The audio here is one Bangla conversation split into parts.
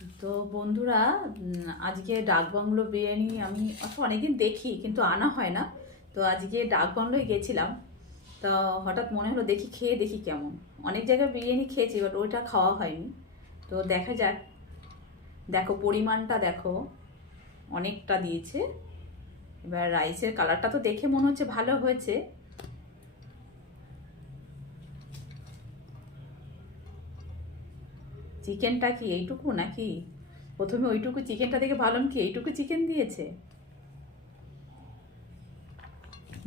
তো বন্ধুরা, আজকে ডাক বাংলো বিরিয়ানি আমি অনেকদিন দেখি কিন্তু আনা হয় না। তো আজকে ডাক বাংলোয় গেছিলাম। তো হঠাৎ মনে হলো দেখি খেয়ে দেখি কেমন। অনেক জায়গায় বিরিয়ানি খেয়েছি, বাট ওইটা খাওয়া হয়নি। তো দেখা যাক। দেখো পরিমাণটা দেখো, অনেকটা দিয়েছে। এবার রাইসের কালারটা তো দেখে মনে হচ্ছে ভালো হয়েছে। চিকেনটা কি এইটুকু নাকি? প্রথমে ওইটুকু চিকেনটা দেখে ভাবলাম কি এইটুকু চিকেন দিয়েছে।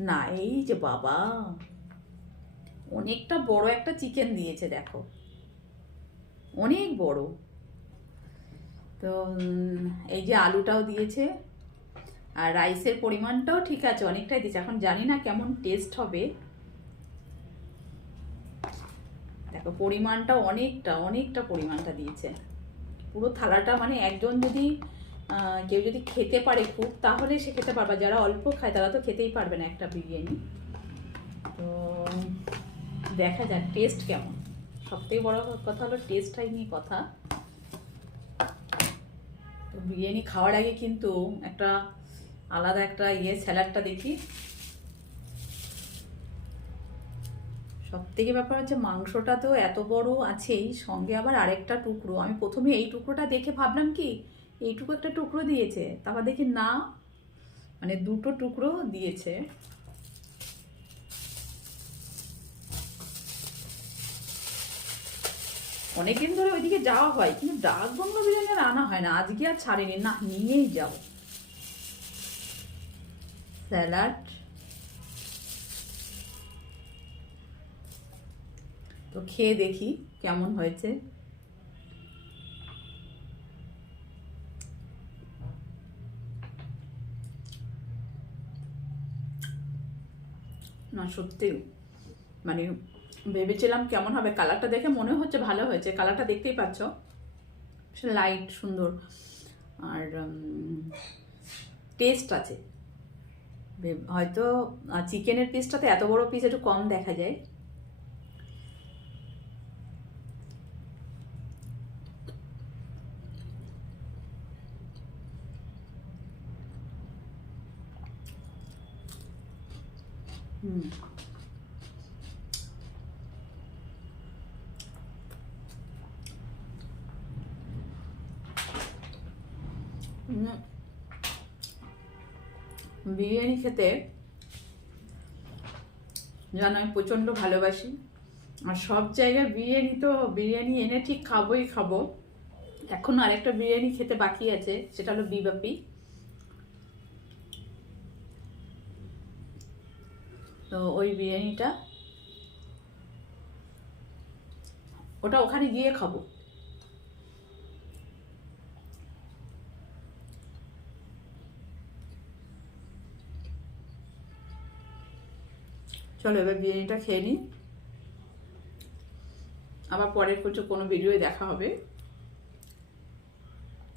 না, এই যে বাবা, অনেকটা বড় একটা চিকেন দিয়েছে দেখো, অনেক বড়। তো এই যে আলুটাও দিয়েছে, আর রাইসের পরিমাণটাও ঠিক আছে, অনেকটাই দিয়েছে। এখন জানি না কেমন টেস্ট হবে। দেখো পরিমাণটাও অনেকটা অনেকটা পরিমাণটা দিয়েছে। পুরো থালাটা মানে একজন যদি কেউ যদি খেতে পারে খুব, তাহলে সে খেতে পারবে। যারা অল্প খায় তারা তো খেতেই পারবে না একটা বিরিয়ানি। তো দেখা যাক টেস্ট কেমন। সবথেকে বড় কথা হলো টেস্টটাই নিয়ে কথা। তো বিরিয়ানি খাওয়ার আগে কিন্তু একটা আলাদা একটা স্যালাডটা দেখি। সব থেকে ব্যাপার হচ্ছে মাংসটা তো এত বড় আছেই, সঙ্গে আবার আরেকটা টুকরো। আমি প্রথমে এই টুকরোটা দেখে ভাবলাম কি এইটুকু একটা টুকরো দিয়েছে, তারপর দেখি না, মানে দুটো টুকরো দিয়েছে। অনেকদিন ধরে ওইদিকে যাওয়া হয় কিন্তু ডাক বাংলো বিরিয়ানি আর আনা হয় না। আজকে আর ছাড়েনি, না নিয়েই যাও। স্যালাড তো খেয়ে দেখি কেমন হয়েছে। না সত্যি, মানে ভেবেছিলাম কেমন হবে, কালারটা দেখে মনে হচ্ছে ভালো হয়েছে। কালারটা দেখতেই পাচ্ছ, লাইট সুন্দর। আর টেস্ট আছে। হয়তো চিকেনের পিসটাতে এত বড় পিস একটু কম দেখা যায়। হুম, বিরিয়ানি খেতে জানো আমি প্রচণ্ড ভালোবাসি। আর সব জায়গায় বিরিয়ানি এনে ঠিক খাবোই খাবো। এখনো আরেকটা বিরিয়ানি খেতে বাকি আছে, সেটা হলো বিবাপি। তো ওই বিরিয়ানিটা, ওটা ওখানে গিয়ে খাবো। চলো এবার বিরিয়ানিটা খেয়ে নিই, আবার পরের কোনো ভিডিওয় দেখা হবে।